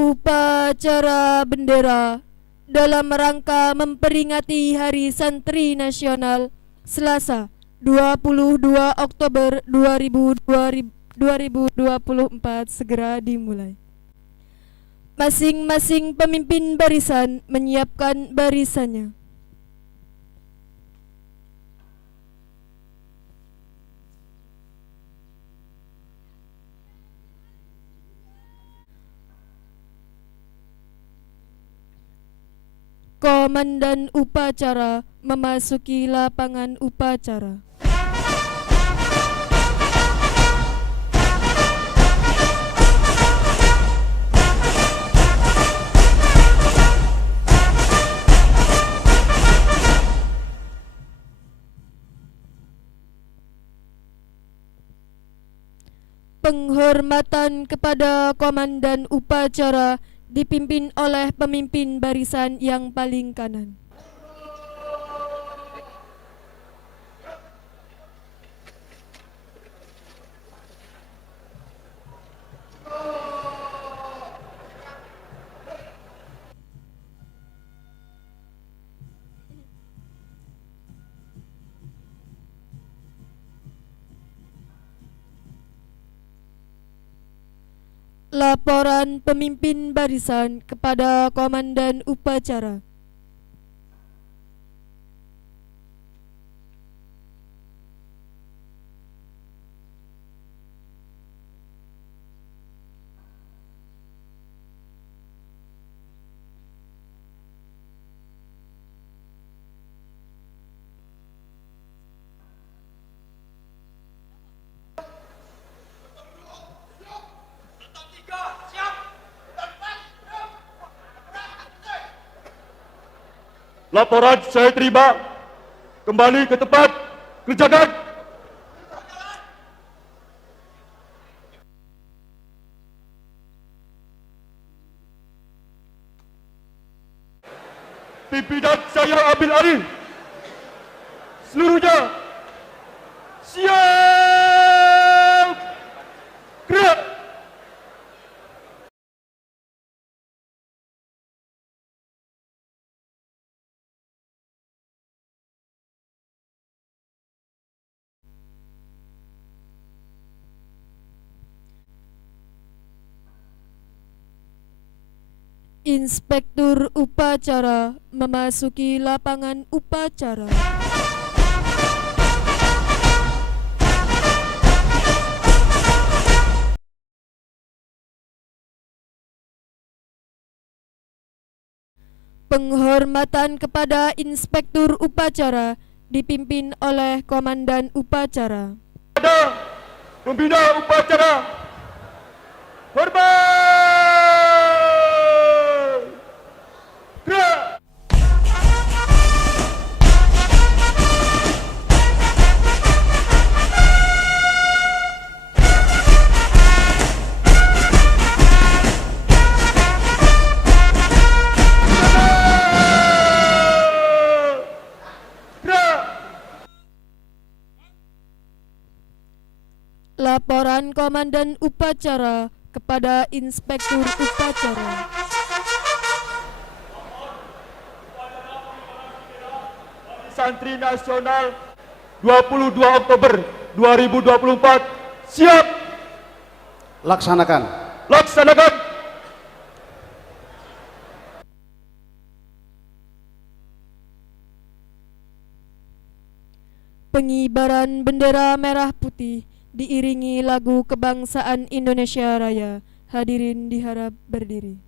Upacara bendera dalam rangka memperingati Hari Santri Nasional Selasa 22 Oktober 2024 segera dimulai. Masing-masing pemimpin barisan menyiapkan barisannya. Komandan upacara memasuki lapangan upacara. Penghormatan kepada komandan upacara dipimpin oleh pemimpin barisan yang paling kanan. Laporan pemimpin barisan kepada komandan upacara. Laporan saya terima. Kembali ke tempat. Kerjakan. Pimpinan saya ambil alih. Seluruhnya siap. Gerak. Inspektur upacara memasuki lapangan upacara. Penghormatan kepada inspektur upacara dipimpin oleh komandan upacara. Ada pembina upacara. Hormat. Gerak. Laporan komandan upacara kepada inspektur upacara. Santri Nasional 22 Oktober 2024 siap. Laksanakan. Laksanakan. Pengibaran bendera merah putih diiringi lagu kebangsaan Indonesia Raya. Hadirin diharap berdiri.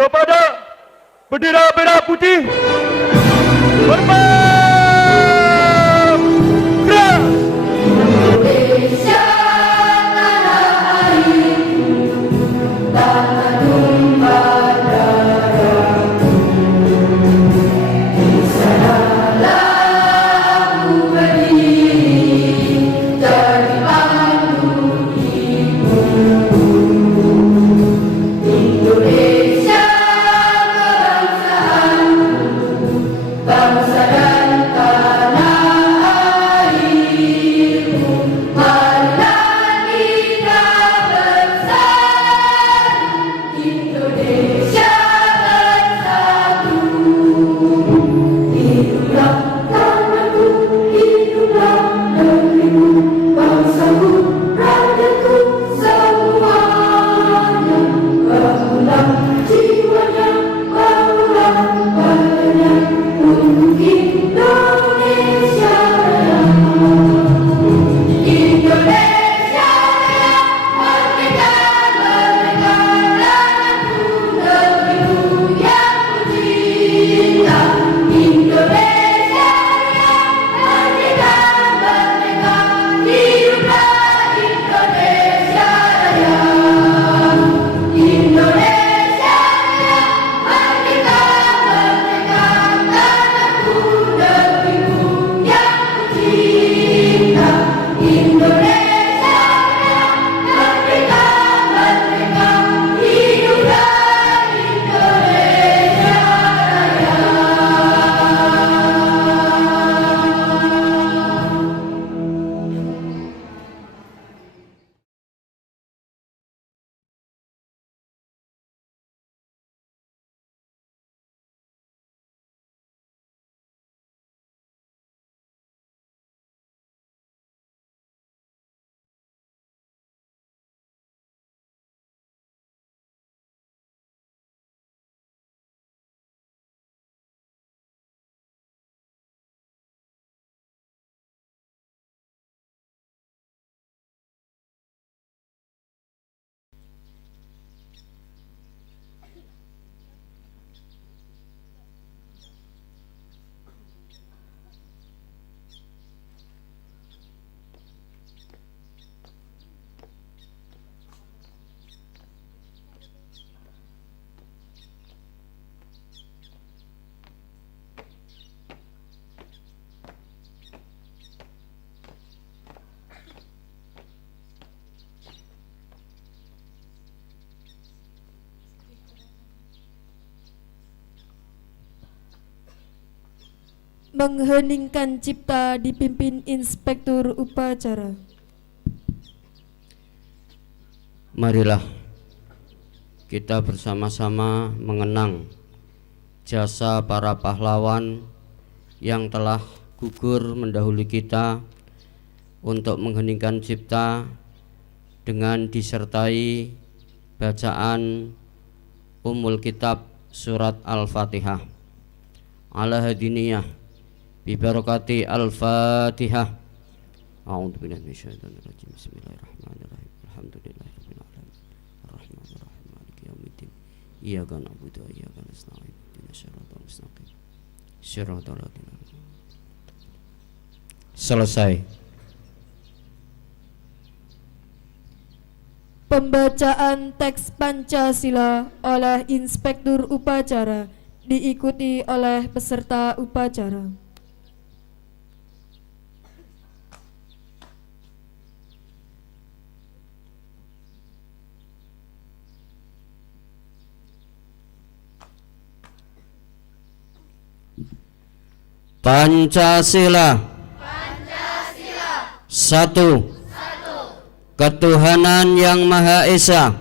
kepada bendera merah putih. Hormat! Gerak! Mengheningkan cipta dipimpin Inspektur Upacara. Marilah kita bersama-sama mengenang jasa para pahlawan yang telah gugur mendahului kita untuk mengheningkan cipta dengan disertai bacaan Ummul Kitab Surat Al-Fatihah ala hadiniyah bibarakati Al-Fatihah. A'udzu billahi minasyaitonir rajim. Bismillahirrahmanirrahim. Alhamdulillahirabbil alamin. Arrahmanir rahim. Maliki yaumiddin. Iyyaka na'budu wa iyyaka nasta'in. Ihdinas siratal mustaqim. Shiratal ladzina an'amta 'alaihim. Selesai. Pembacaan teks Pancasila oleh Inspektur Upacara diikuti oleh peserta upacara. Pancasila. Satu. Ketuhanan yang Maha Esa.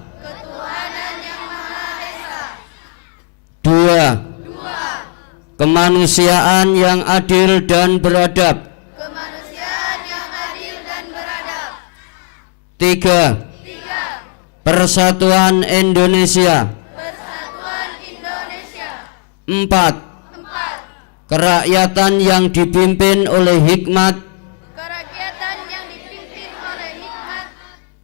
Dua. Kemanusiaan yang adil dan beradab. Tiga. Persatuan Indonesia. Empat. Kerakyatan yang dipimpin oleh hikmat,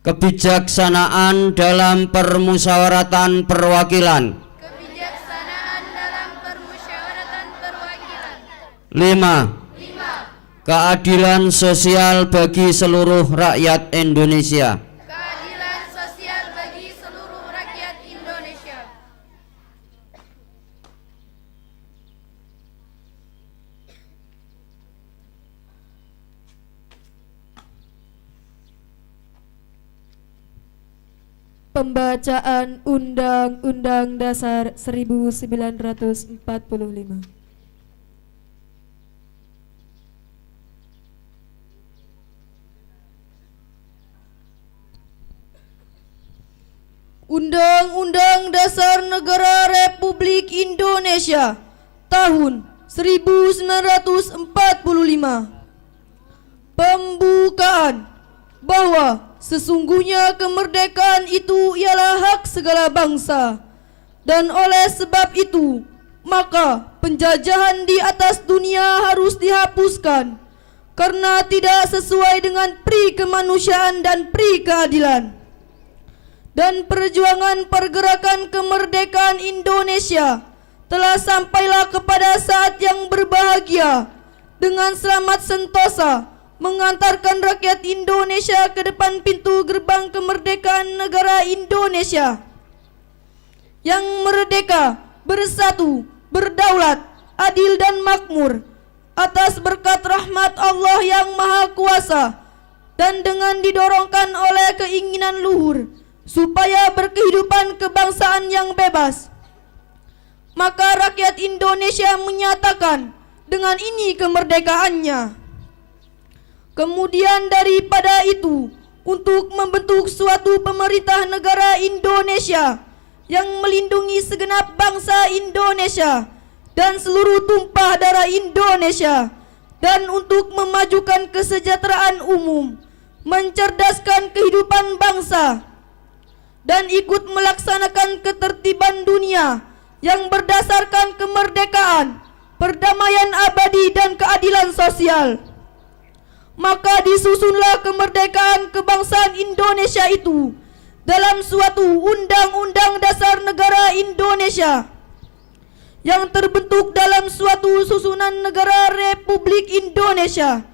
kebijaksanaan dalam permusyawaratan perwakilan, Keadilan sosial bagi seluruh rakyat Indonesia. Keadilan sosial bagi seluruh rakyat Indonesia. Pembacaan Undang-Undang Dasar 1945. Undang-Undang Dasar Negara Republik Indonesia tahun 1945. Pembukaan bahwa sesungguhnya kemerdekaan itu ialah hak segala bangsa, dan oleh sebab itu maka penjajahan di atas dunia harus dihapuskan karena tidak sesuai dengan pri kemanusiaan dan pri keadilan. Dan perjuangan pergerakan kemerdekaan Indonesia telah sampailah kepada saat yang berbahagia dengan selamat sentosa mengantarkan rakyat Indonesia ke depan pintu gerbang kemerdekaan negara Indonesia yang merdeka, bersatu, berdaulat, adil dan makmur atas berkat rahmat Allah yang Maha Kuasa, dan dengan didorongkan oleh keinginan luhur supaya berkehidupan kebangsaan yang bebas. Maka rakyat Indonesia menyatakan dengan ini kemerdekaannya. Kemudian daripada itu, untuk membentuk suatu pemerintah negara Indonesia yang melindungi segenap bangsa Indonesia dan seluruh tumpah darah Indonesia, dan untuk memajukan kesejahteraan umum, mencerdaskan kehidupan bangsa, dan ikut melaksanakan ketertiban dunia yang berdasarkan kemerdekaan, perdamaian abadi dan keadilan sosial. Maka disusunlah kemerdekaan kebangsaan Indonesia itu dalam suatu Undang-Undang Dasar Negara Indonesia yang terbentuk dalam suatu susunan negara Republik Indonesia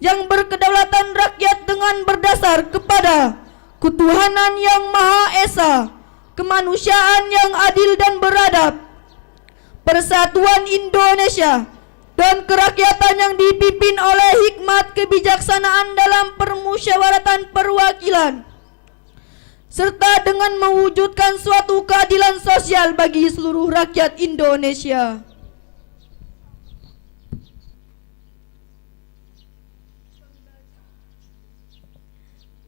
yang berkedaulatan rakyat dengan berdasar kepada ketuhanan yang Maha Esa, kemanusiaan yang adil dan beradab, persatuan Indonesia, dan kerakyatan yang dipimpin oleh hikmat kebijaksanaan dalam permusyawaratan perwakilan, serta dengan mewujudkan suatu keadilan sosial bagi seluruh rakyat Indonesia.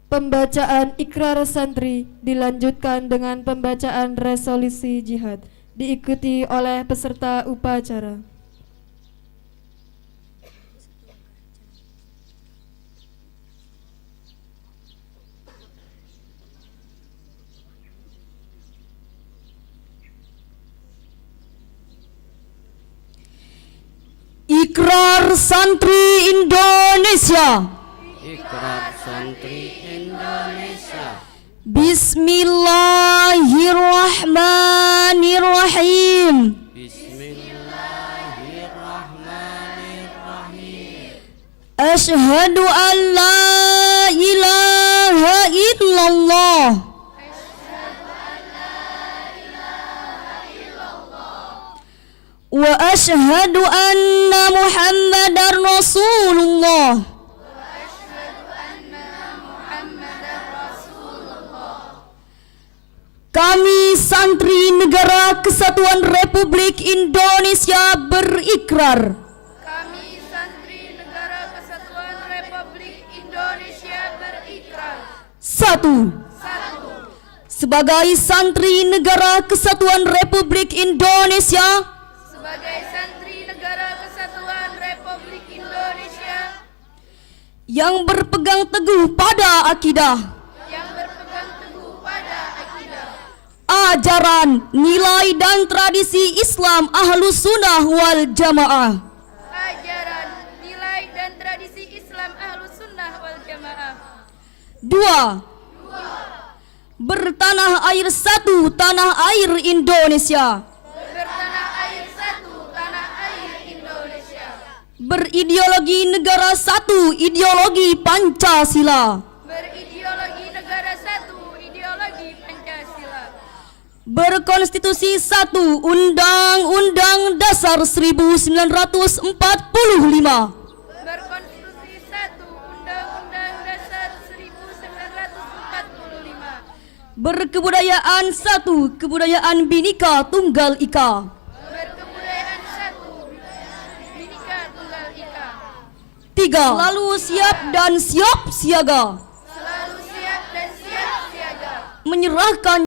Pembacaan ikrar santri dilanjutkan dengan pembacaan resolusi jihad, diikuti oleh peserta upacara. Ikrar Santri Indonesia. Ikrar Santri Indonesia. Bismillahirrahmanirrahim. Bismillahirrahmanirrahim. Asyhadu an la ilaha illallah wa asyhadu anna Muhammadar Rasulullah. Kami santri Negara Kesatuan Republik Indonesia berikrar. Kami santri Negara Kesatuan Republik Indonesia berikrar. 1. Sebagai santri Negara Kesatuan Republik Indonesia, Sebagai santri Negara Kesatuan Republik Indonesia yang berpegang teguh pada akidah, yang berpegang teguh pada akidah, ajaran, nilai dan tradisi Islam Ahlus Sunnah wal Jamaah. ajaran, nilai dan tradisi Islam Ahlus Sunnah wal Jamaah. 2. Bertanah air satu tanah air Indonesia. Bertanah air satu, tanah air Indonesia. berideologi negara satu, ideologi Pancasila, berideologi negara satu, ideologi Pancasila, berkonstitusi satu, Undang-Undang Dasar 1945, berkonstitusi satu, Undang-Undang Dasar 1945, berkebudayaan satu, kebudayaan Bhinneka Tunggal Ika, berkebudayaan satu, Bhinneka Tunggal Ika, 3. Selalu siap dan siap siaga selalu siap dan siap siaga, menyerahkan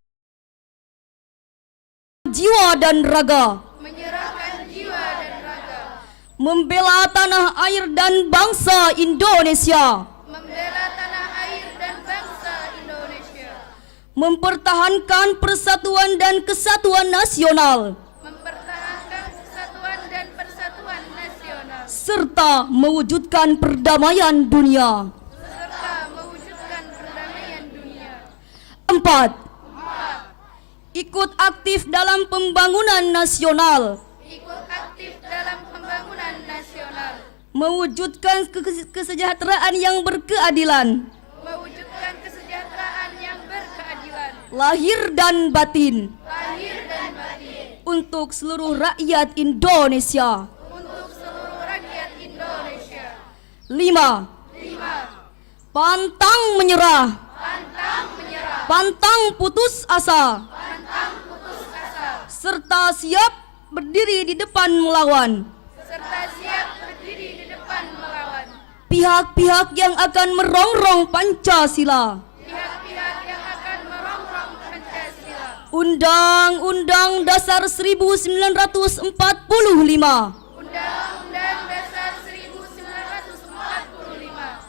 jiwa dan raga, menyerahkan jiwa dan raga, membela tanah air dan bangsa Indonesia, membela tanah air dan bangsa Indonesia, mempertahankan persatuan dan kesatuan nasional, mempertahankan kesatuan dan persatuan nasional, serta mewujudkan perdamaian dunia. serta mewujudkan perdamaian dunia. 4. Ikut aktif dalam pembangunan nasional, Ikut aktif dalam pembangunan nasional, mewujudkan kesejahteraan yang berkeadilan, mewujudkan kesejahteraan yang berkeadilan, lahir dan batin, lahir dan batin, untuk seluruh rakyat Indonesia. untuk seluruh rakyat Indonesia. 5. Pantang menyerah, Pantang menyerah, pantang putus asa, pantang putus asa, serta siap berdiri di depan melawan serta siap berdiri di depan melawan pihak-pihak yang akan merongrong Pancasila, pihak-pihak yang akan merongrong Pancasila, Undang-Undang Dasar 1945, Undang-Undang Dasar 1945,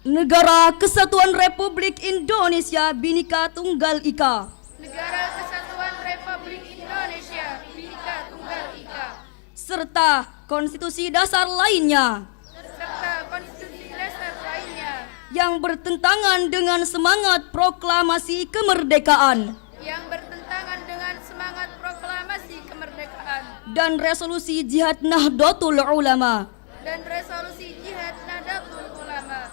Negara Kesatuan Republik Indonesia Bhinneka Tunggal Ika, Negara Kesatuan Republik Indonesia Bhinneka Tunggal Ika, serta konstitusi dasar lainnya serta konstitusi dasar lainnya yang bertentangan dengan semangat proklamasi kemerdekaan yang bertentangan dengan semangat proklamasi kemerdekaan dan resolusi Jihad Nahdlatul Ulama. dan resolusi Jihad Nahdlatul Ulama.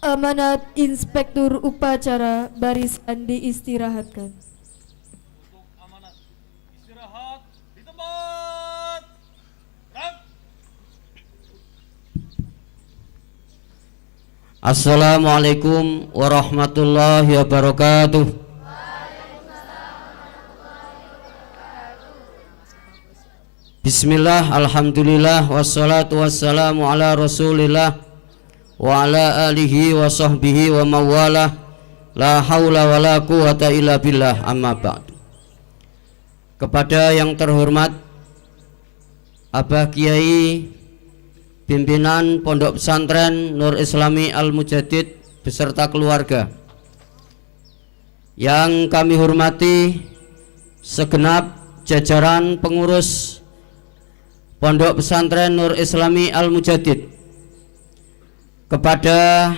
Amanat Inspektur Upacara barisan diistirahatkan. Istirahat di tempat. Gerak. Assalamualaikum warahmatullahi wabarakatuh. Bismillah, alhamdulillah, wassalatu wassalamu ala rasulillah wa ala alihi wa sahbihi wa mawalah, la hawla wa la quwata illa billah, amma ba'du. Kepada yang terhormat Abah Kiai Pimpinan Pondok Pesantren Nur Islami Al-Mujaddid beserta keluarga, yang kami hormati segenap jajaran pengurus Pondok Pesantren Nur Islami Al-Mujaddid, kepada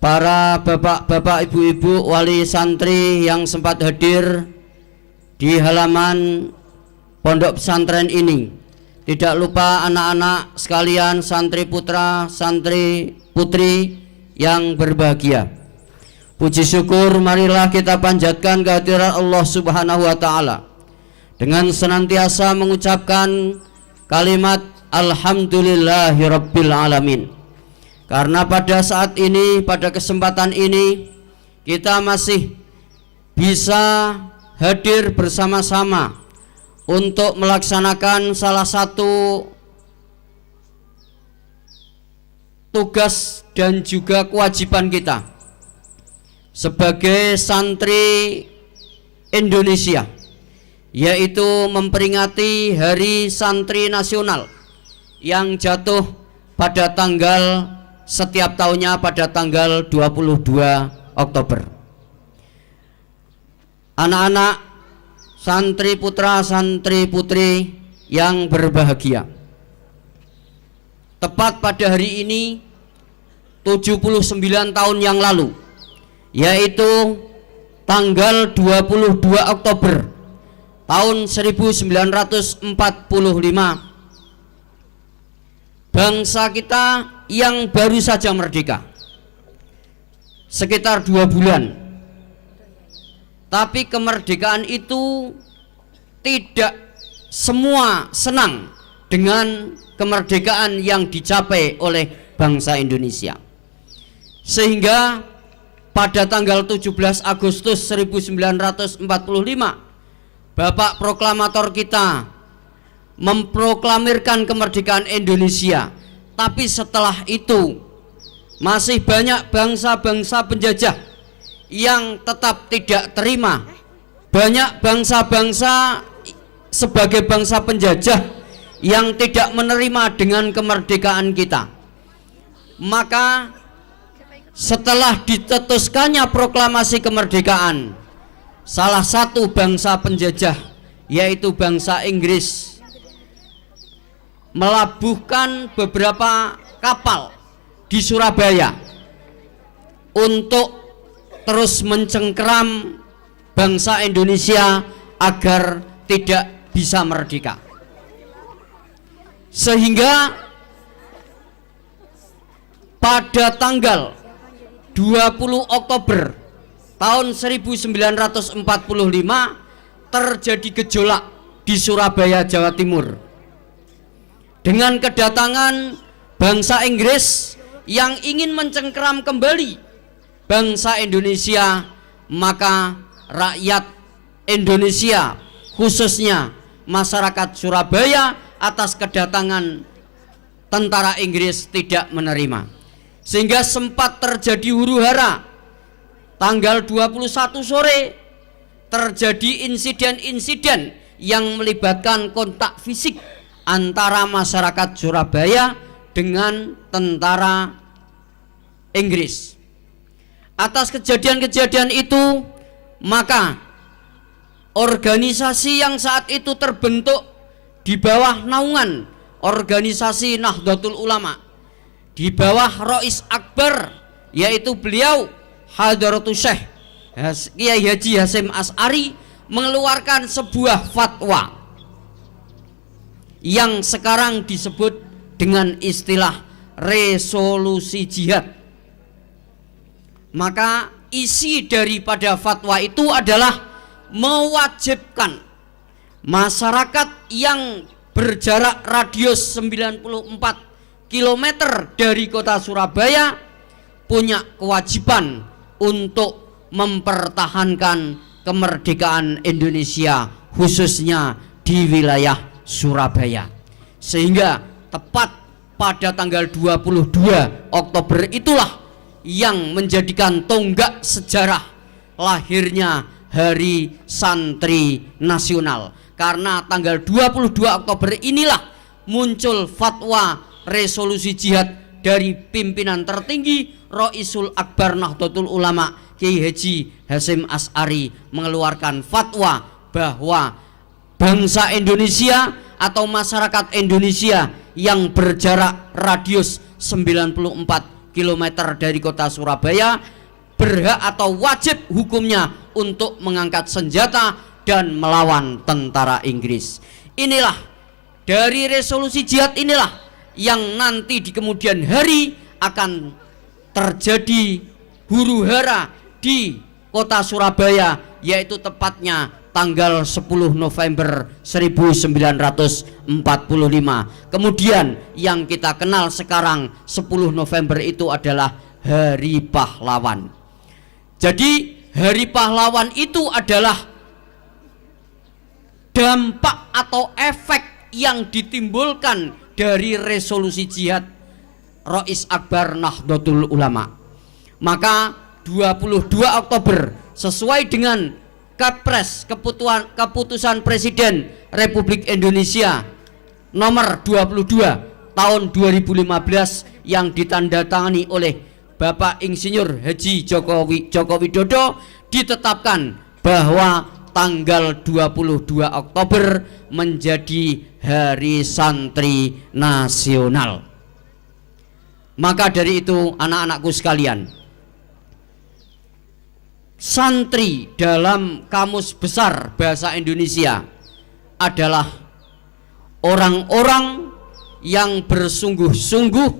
para bapak-bapak, ibu-ibu, wali santri yang sempat hadir di halaman pondok pesantren ini, tidak lupa anak-anak sekalian, santri putra, santri putri yang berbahagia. Puji syukur marilah kita panjatkan kehadiran Allah Subhanahu wa taala dengan senantiasa mengucapkan kalimat Alhamdulillahirabbil alamin. Karena pada saat ini, pada kesempatan ini, kita masih bisa hadir bersama-sama untuk melaksanakan salah satu tugas dan juga kewajiban kita sebagai santri Indonesia, yaitu memperingati Hari Santri Nasional yang jatuh pada tanggal setiap tahunnya pada tanggal 22 Oktober. Anak-anak, santri putra, santri putri yang berbahagia, tepat pada hari ini 79 tahun yang lalu, yaitu tanggal 22 Oktober tahun 1945, bangsa kita yang baru saja merdeka sekitar 2 bulan, tapi kemerdekaan itu tidak semua senang dengan kemerdekaan yang dicapai oleh bangsa Indonesia, sehingga pada tanggal 17 Agustus 1945 Bapak Proklamator kita memproklamirkan kemerdekaan Indonesia. Tapi setelah itu masih banyak bangsa-bangsa penjajah yang tetap tidak terima. Banyak bangsa-bangsa sebagai bangsa penjajah yang tidak menerima dengan kemerdekaan kita. Maka setelah dicetuskannya proklamasi kemerdekaan, salah satu bangsa penjajah, yaitu bangsa Inggris, melabuhkan beberapa kapal di Surabaya untuk terus mencengkeram bangsa Indonesia agar tidak bisa merdeka. Sehingga pada tanggal 20 Oktober tahun 1945 terjadi gejolak di Surabaya, Jawa Timur, dengan kedatangan bangsa Inggris yang ingin mencengkeram kembali bangsa Indonesia. Maka rakyat Indonesia, khususnya masyarakat Surabaya, atas kedatangan tentara Inggris tidak menerima, sehingga sempat terjadi huru-hara. Tanggal 21 sore terjadi insiden-insiden yang melibatkan kontak fisik antara masyarakat Surabaya dengan tentara Inggris. Atas kejadian-kejadian itu, maka organisasi yang saat itu terbentuk di bawah naungan organisasi Nahdlatul Ulama, di bawah Rois Akbar, yaitu beliau Hadratus Syekh Kiai Haji Hasyim Asy'ari, mengeluarkan sebuah fatwa yang sekarang disebut dengan istilah resolusi jihad. Maka isi daripada fatwa itu adalah mewajibkan masyarakat yang berjarak radius 94 km dari kota Surabaya punya kewajiban untuk mempertahankan kemerdekaan Indonesia, khususnya di wilayah Surabaya. Sehingga tepat pada tanggal 22 Oktober itulah yang menjadikan tonggak sejarah lahirnya Hari Santri Nasional. Karena tanggal 22 Oktober inilah muncul fatwa resolusi jihad dari pimpinan tertinggi Roisul Akbar Nahdlatul Ulama Kiai Haji Hasyim Asy'ari, mengeluarkan fatwa bahwa bangsa Indonesia atau masyarakat Indonesia yang berjarak radius 94 km dari kota Surabaya berhak atau wajib hukumnya untuk mengangkat senjata dan melawan tentara Inggris. Inilah dari resolusi jihad inilah yang nanti di kemudian hari akan terjadi huru-hara di kota Surabaya, yaitu tepatnya tanggal 10 November 1945. Kemudian yang kita kenal sekarang 10 November itu adalah Hari Pahlawan. Jadi Hari Pahlawan itu adalah dampak atau efek yang ditimbulkan dari resolusi jihad Rois Akbar Nahdlatul Ulama. Maka 22 Oktober sesuai dengan Kepres, keputusan Presiden Republik Indonesia nomor 22 tahun 2015 yang ditandatangani oleh Bapak Insinyur Haji Joko Widodo, ditetapkan bahwa tanggal 22 Oktober menjadi Hari Santri Nasional. Maka dari itu anak-anakku sekalian, Santri dalam Kamus Besar Bahasa Indonesia adalah orang-orang yang bersungguh-sungguh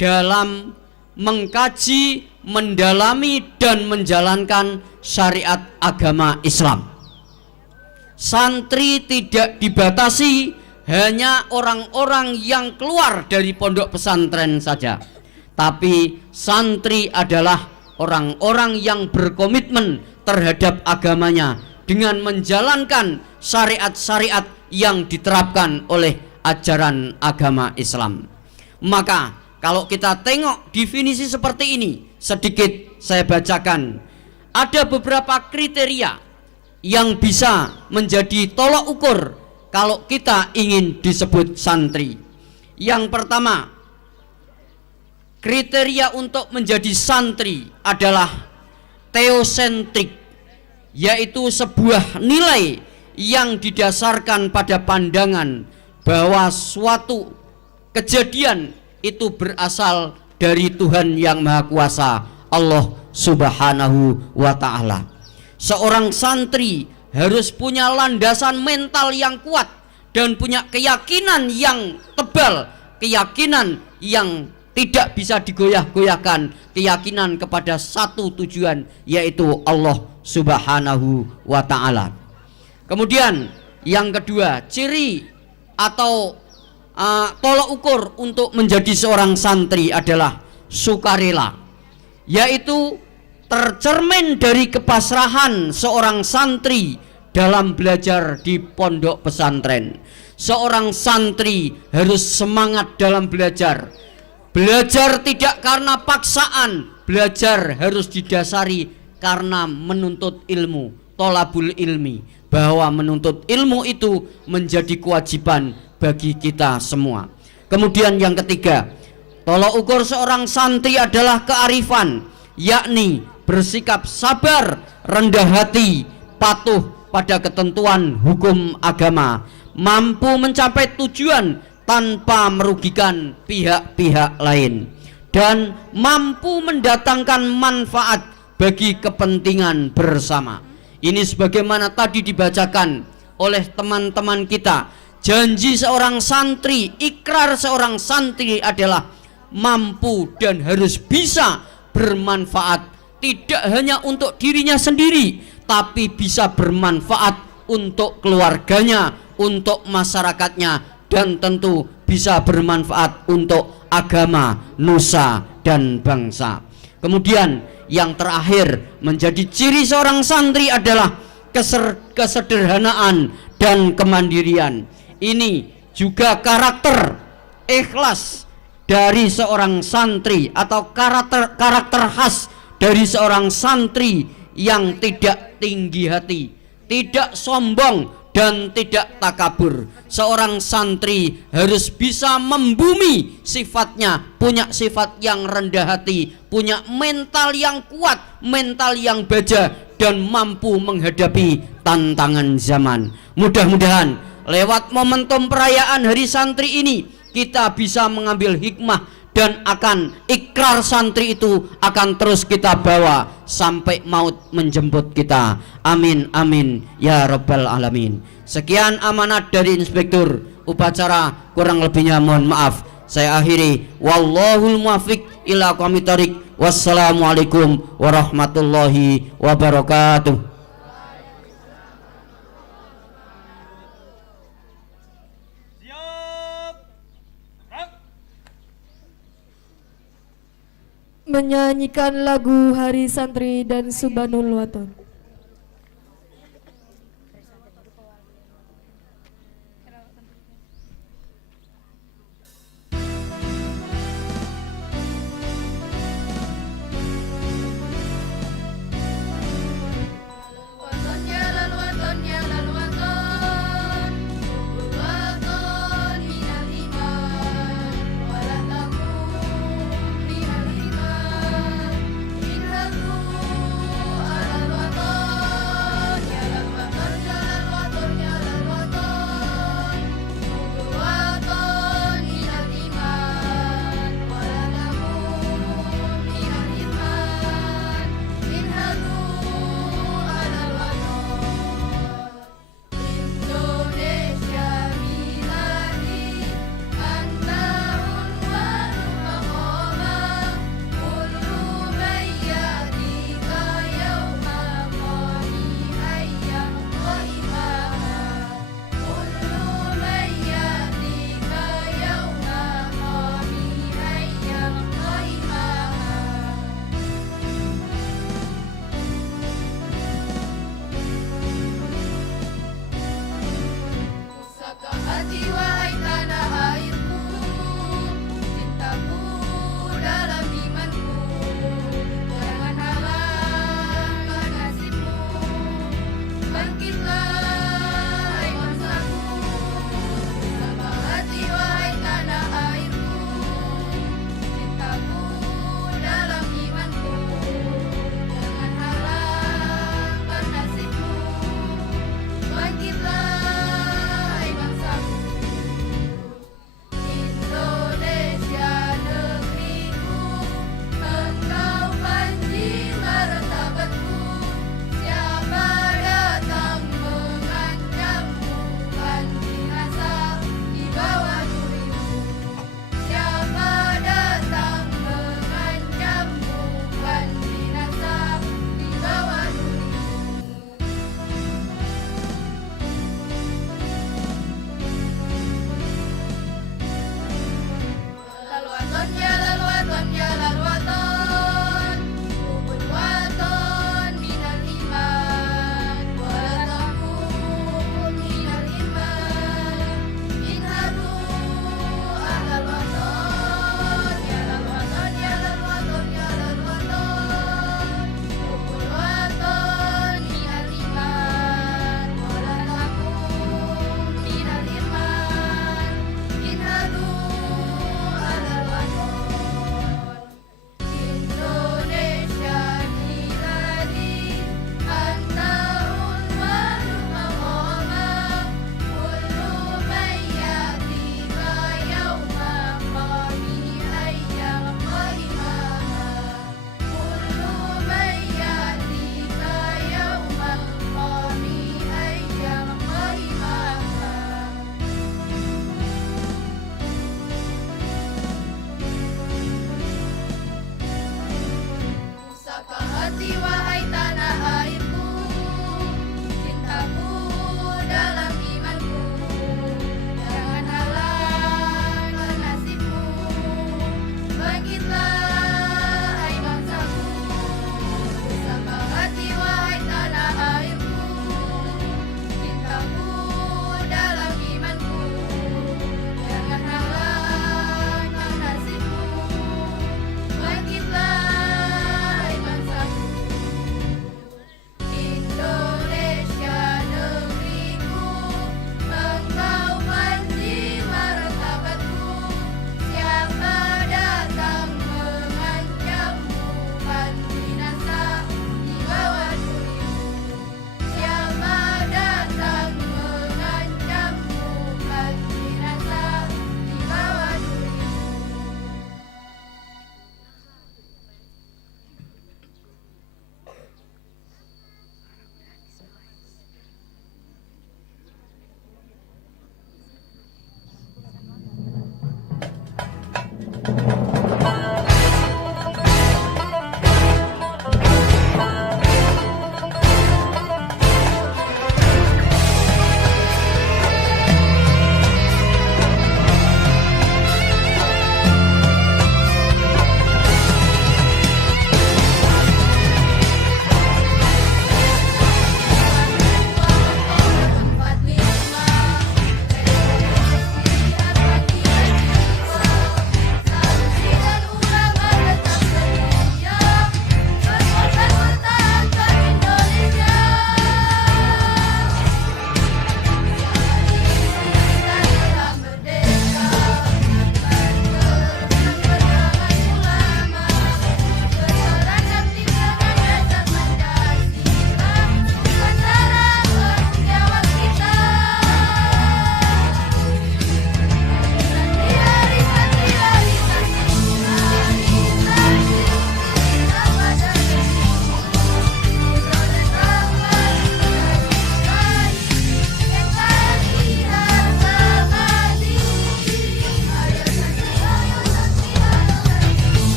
dalam mengkaji, mendalami dan menjalankan syariat agama Islam. Santri tidak dibatasi hanya orang-orang yang keluar dari pondok pesantren saja, tapi santri adalah orang-orang yang berkomitmen terhadap agamanya dengan menjalankan syariat-syariat yang diterapkan oleh ajaran agama Islam. Maka kalau kita tengok definisi seperti ini, sedikit saya bacakan. Ada beberapa kriteria yang bisa menjadi tolak ukur kalau kita ingin disebut santri. Yang pertama, kriteria untuk menjadi santri adalah teosentrik, yaitu sebuah nilai yang didasarkan pada pandangan bahwa suatu kejadian itu berasal dari Tuhan yang Maha Kuasa, Allah Subhanahu wa Ta'ala. Seorang santri harus punya landasan mental yang kuat dan punya keyakinan yang tebal, keyakinan yang tidak bisa digoyah-goyahkan, keyakinan kepada satu tujuan, yaitu Allah Subhanahu wa Ta'ala. Kemudian yang kedua, ciri atau tolak ukur untuk menjadi seorang santri adalah sukarela, yaitu tercermin dari kepasrahan seorang santri dalam belajar di pondok pesantren. Seorang santri harus semangat dalam belajar. Belajar tidak karena paksaan, belajar harus didasari karena menuntut ilmu, tolabul ilmi, bahwa menuntut ilmu itu menjadi kewajiban bagi kita semua. Kemudian yang ketiga, tolak ukur seorang santri adalah kearifan, yakni bersikap sabar, rendah hati, patuh pada ketentuan hukum agama, mampu mencapai tujuan tanpa merugikan pihak-pihak lain, dan mampu mendatangkan manfaat bagi kepentingan bersama. Ini sebagaimana tadi dibacakan oleh teman-teman kita. Janji seorang santri, ikrar seorang santri adalah mampu dan harus bisa bermanfaat, tidak hanya untuk dirinya sendiri, tapi bisa bermanfaat untuk keluarganya, untuk masyarakatnya, dan tentu bisa bermanfaat untuk agama, nusa, dan bangsa. Kemudian yang terakhir menjadi ciri seorang santri adalah kesederhanaan dan kemandirian. Ini juga karakter ikhlas dari seorang santri, atau karakter khas dari seorang santri yang tidak tinggi hati, tidak sombong, dan tidak takabur. Seorang santri harus bisa membumi sifatnya, punya sifat yang rendah hati, punya mental yang kuat, mental yang baja, dan mampu menghadapi tantangan zaman. Mudah-mudahan lewat momentum perayaan Hari Santri ini kita bisa mengambil hikmah, dan akan ikrar santri itu akan terus kita bawa sampai maut menjemput kita. Amin amin ya rabbal alamin. Sekian amanat dari Inspektur Upacara, kurang lebihnya mohon maaf. Saya akhiri, wallahul muwaffiq ila aqwamit thoriq. Wassalamualaikum warahmatullahi wabarakatuh. Siap. Gerak. Menyanyikan lagu Hari Santri dan Subhanul Waton. Waton Bangkitlah, hai bangsaku, sama hati wahai tanah airku, cintaku dalam imanku, jangan halangkan nasibmu. Bangkitlah, hai bangsaku, Indonesia negeriku, engkau panji martabatku, siapa datang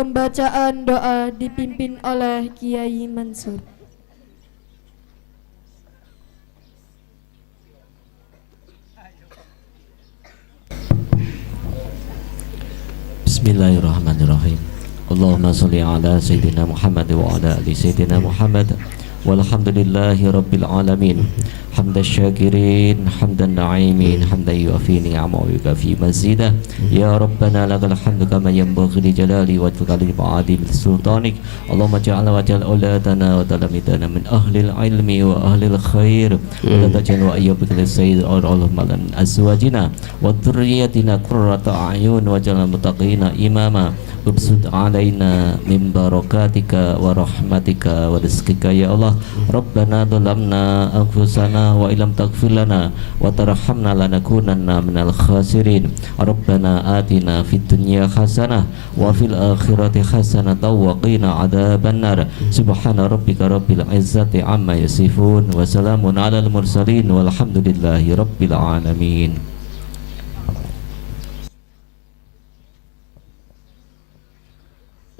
Pembacaan doa dipimpin oleh Kiai Mansur. Bismillahirrahmanirrahim. Allahumma salli ala Sayyidina Muhammad wa ala ali Sayyidina Muhammad. Walhamdulillahi Rabbil Alamin. Hamdan syakirin, hamdan na'imin, hamdan yuafi ni'amahu wa yukafi mazidah. Ya Rabbana lakal hamdu kama yanbaghi li jalali wajhika li ma'adim sultanik. Allahumma ja'alna wa ja'al auladana wa talamidana min ahlil ilmi wa ahlil khair. Wa la taj'al wa ayyubika lisayyid Allahumma lan azwajina wa dhurriyyatina qurrata a'yun wa ja'al muttaqina imama. Ubsud alaina min barakatika wa rahmatika wa rizqika ya Allah. Rabbana dhalamna anfusana wa illam taghfir lana wa tarhamna lanakunanna minal khasirin. Rabbana atina fid dunya hasanah wa fil akhirati hasanah wa qina adzabannar. Subhana rabbika rabbil izzati amma yasifun wa salamun alal mursalin walhamdulillahi rabbil alamin.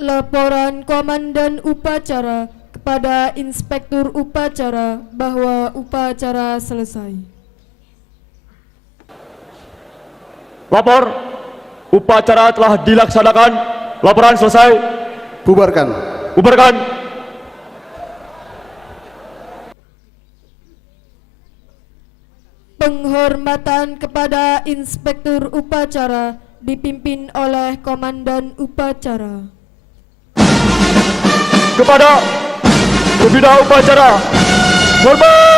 Laporan Komandan Upacara kepada Inspektur Upacara bahwa upacara selesai. Lapor, upacara telah dilaksanakan. Laporan selesai. Bubarkan. Bubarkan. Penghormatan kepada Inspektur Upacara dipimpin oleh Komandan Upacara. Kepada pembina upacara, hormat.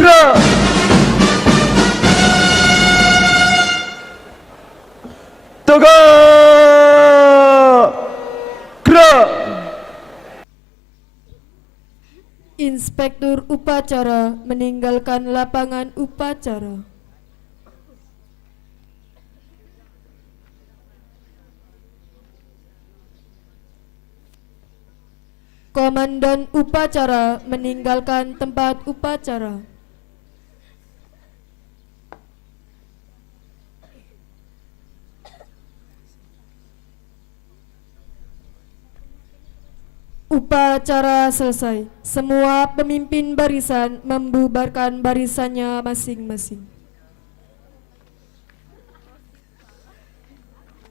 Gerak. Tegak. Gerak. Inspektur Upacara meninggalkan lapangan upacara. Komandan Upacara meninggalkan tempat upacara. Upacara selesai. Semua pemimpin barisan membubarkan barisannya masing-masing.